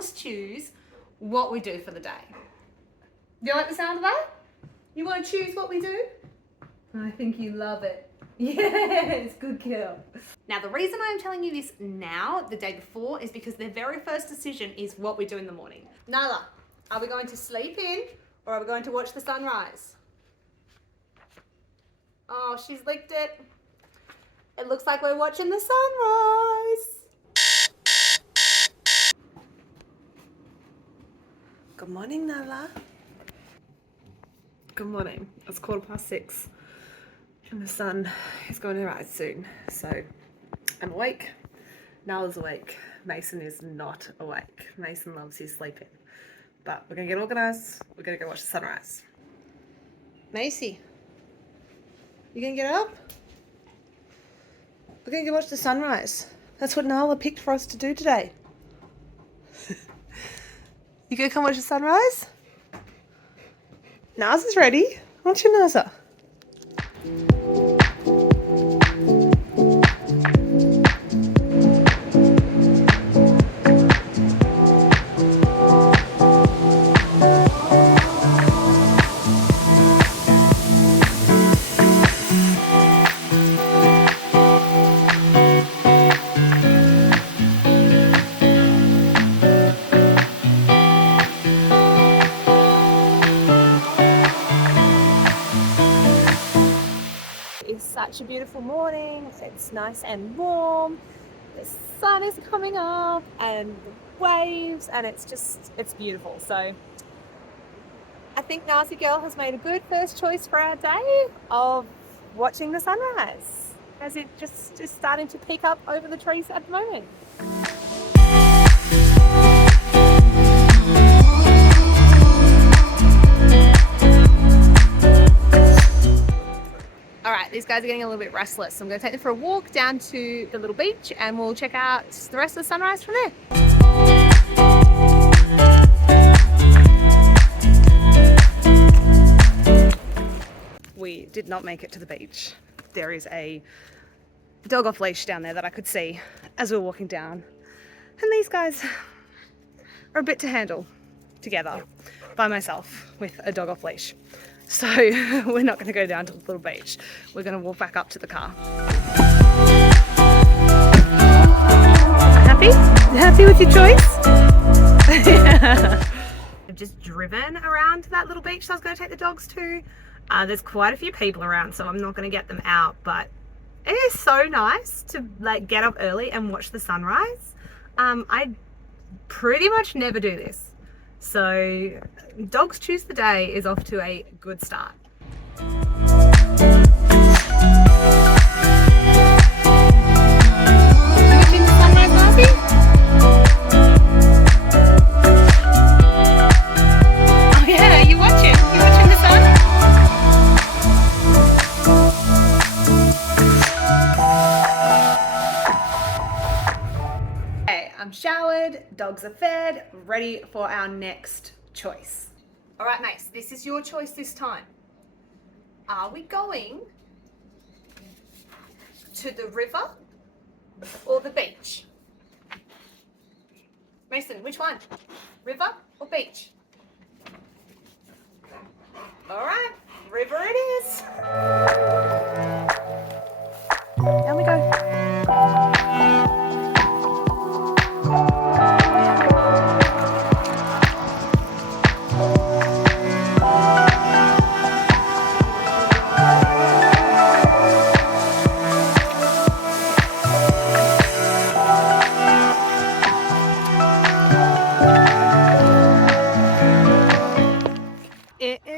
dogs choose what we do for the day. Do you like the sound of that? You want to choose what we do? I think you love it. Yes, good girl. Now, the reason I'm telling you this now, the day before, is because their very first decision is what we do in the morning. Nala, are we going to sleep in or are we going to watch the sunrise? Oh, she's licked it. It looks like we're watching the sunrise. Good morning, Nala. Good morning. It's 6:15 and the sun is going to rise soon. So I'm awake. Nala's awake. Mason is not awake. Mason loves his sleeping. But we're going to get organised. We're going to go watch the sunrise. Macy, you going to get up? We're going to go watch the sunrise. That's what Nala picked for us to do today. You going to come watch the sunrise? Naza's ready. Aren't you, Naza? Such a beautiful morning. It's nice and warm. The sun is coming up and the waves, and it's beautiful. So I think Nazi Girl has made a good first choice for our day of watching the sunrise, as it just is starting to peek up over the trees at the moment. These guys are getting a little bit restless, so I'm going to take them for a walk down to the little beach and we'll check out the rest of the sunrise from there. We did not make it to the beach. There is a dog off leash down there that I could see as we were walking down, and these guys are a bit to handle together by myself with a dog off leash. So we're not going to go down to the little beach. We're going to walk back up to the car. Happy? Happy with your choice? I've just driven around to that little beach that I was going to take the dogs to. There's quite a few people around, so I'm not going to get them out, but it is so nice to get up early and watch the sunrise. I pretty much never do this. So dogs choose the day is off to a good start. Watching the sunrise, Marcy? Oh yeah, you watching? You watching the sun? Okay, I'm showered, dogs are fed, ready for our next choice. All right, Mace, this is your choice this time. Are we going to the river or the beach? Mason, which one? River or beach? All right, river it is. Down we go.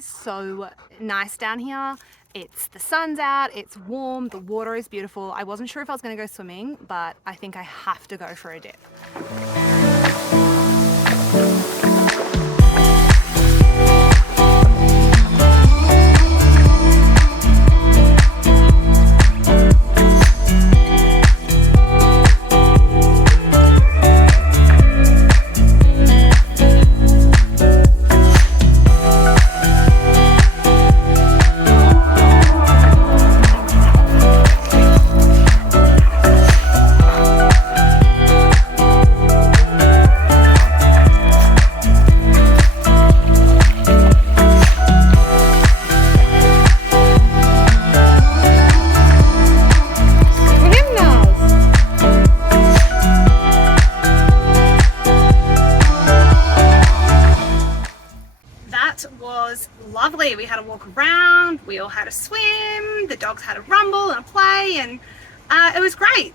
So nice down here. The sun's out, it's warm, the water is beautiful. I wasn't sure if I was going to go swimming, but I think I have to go for a dip. was lovely. We had a walk around, we all had a swim, the dogs had a rumble and a play, and it was great.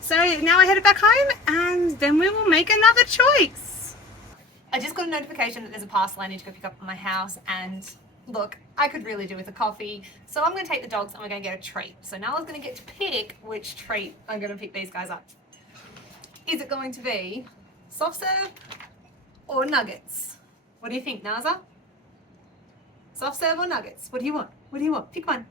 So now I headed back home and then we will make another choice. I just got a notification that there's a parcel I need to go pick up at my house, and look, I could really do with a coffee. So I'm going to take the dogs and we're going to get a treat. So Nala's going to get to pick which treat I'm going to pick these guys up. Is it going to be soft serve or nuggets? What do you think, Naza? Soft serve or nuggets? What do you want? What do you want? Pick one.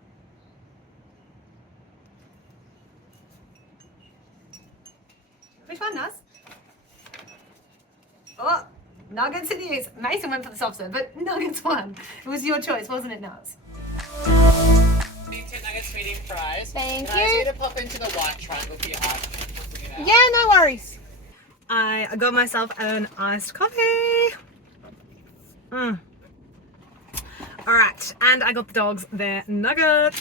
Which one, Naz? Oh, nuggets it is. Mason went for the soft serve, but nuggets won. It was your choice, wasn't it, Naz? Need 10 nuggets, medium fries. Thank Can I you. ask you to pop into the white triangle for your app? Yeah, no worries. I got myself an iced coffee. All right, and I got the dogs their nuggets.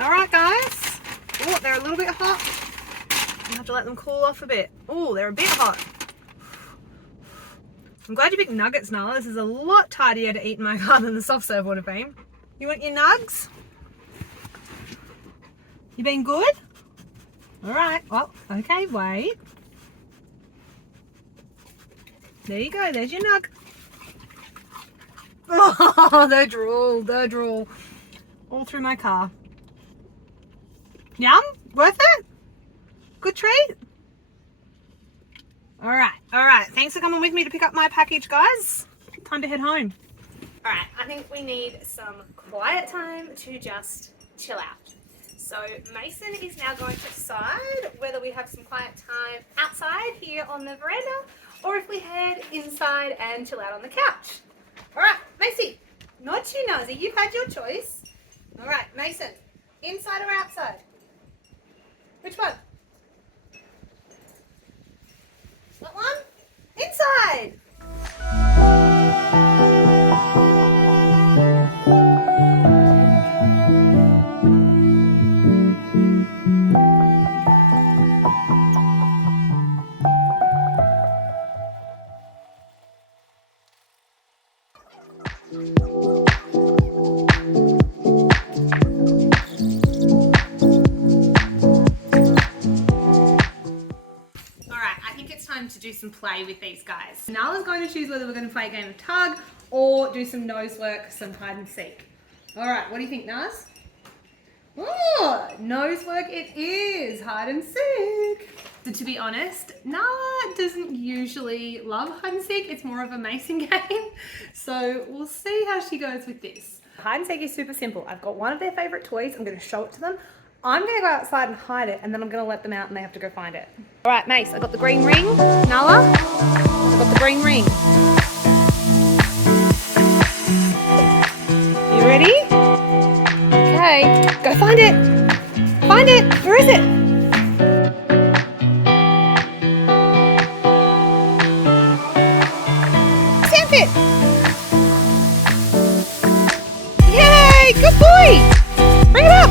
All right, guys. Oh, they're a little bit hot. I have to let them cool off a bit. Oh, they're a bit hot. I'm glad you picked nuggets, Nala. This is a lot tidier to eat in my car than the soft serve would have been. You want your nugs? You been good? All right. Well, okay, wait. There you go. There's your nug. Oh, the drool. All through my car. Yum? Worth it? Good treat? All right. Thanks for coming with me to pick up my package, guys. Time to head home. All right, I think we need some quiet time to just chill out. So Mason is now going to decide whether we have some quiet time outside here on the veranda or if we head inside and chill out on the couch. All right, Macy, not you, Nazi. You've had your choice. All right, Mason, inside or outside? Which one? That one? Inside! To do some play with these guys. Nala's going to choose whether we're going to play a game of tug or do some nose work, some hide and seek. All right, what do you think, Naz? Oh, nose work it is, hide and seek. So to be honest, Nala doesn't usually love hide and seek. It's more of a Mason game. So we'll see how she goes with this. Hide and seek is super simple. I've got one of their favorite toys. I'm going to show it to them. I'm going to go outside and hide it, and then I'm going to let them out and they have to go find it. All right, Mace, I got the green ring. Nala, I got the green ring. You ready? Okay, go find it. Find it. Where is it? Sandpit. Yay, good boy. Bring it up.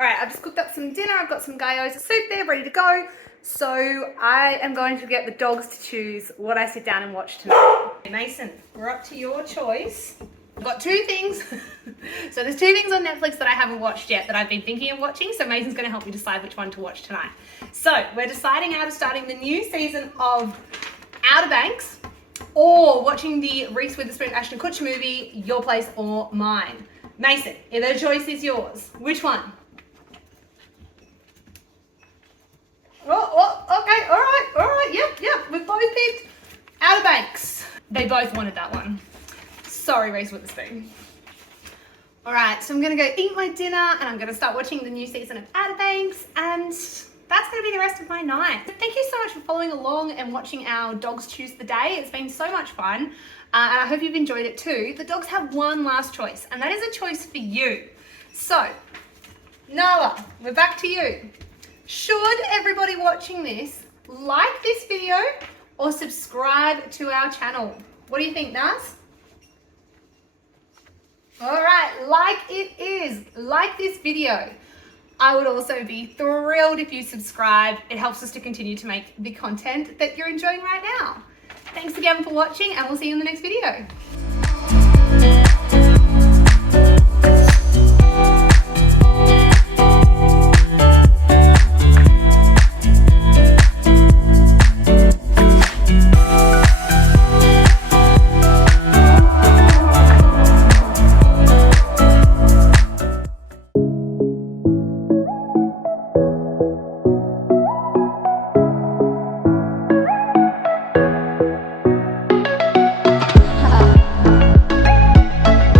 All right, I've just cooked up some dinner. I've got some Guyos soup there ready to go. So I am going to get the dogs to choose what I sit down and watch tonight. Mason, we're up to your choice. I've got two things. So there's two things on Netflix that I haven't watched yet that I've been thinking of watching. So Mason's going to help me decide which one to watch tonight. So we're deciding out of starting the new season of Outer Banks or watching the Reese Witherspoon Ashton Kutcher movie, Your Place or Mine. Mason, the choice is yours. Which one? Oh, okay, all right, yep, we've both picked Outer Banks. They both wanted that one. Sorry, Reese Witherspoon. All right, so I'm gonna go eat my dinner and I'm gonna start watching the new season of Outer Banks, and that's gonna be the rest of my night. Thank you so much for following along and watching our dogs choose the day. It's been so much fun, and I hope you've enjoyed it too. The dogs have one last choice, and that is a choice for you. So, Nala, we're back to you. Should everybody watching this like this video or subscribe to our channel? What do you think, Naz? All right, like it is. Like this video. I would also be thrilled if you subscribe. It helps us to continue to make the content that you're enjoying right now. Thanks again for watching and we'll see you in the next video.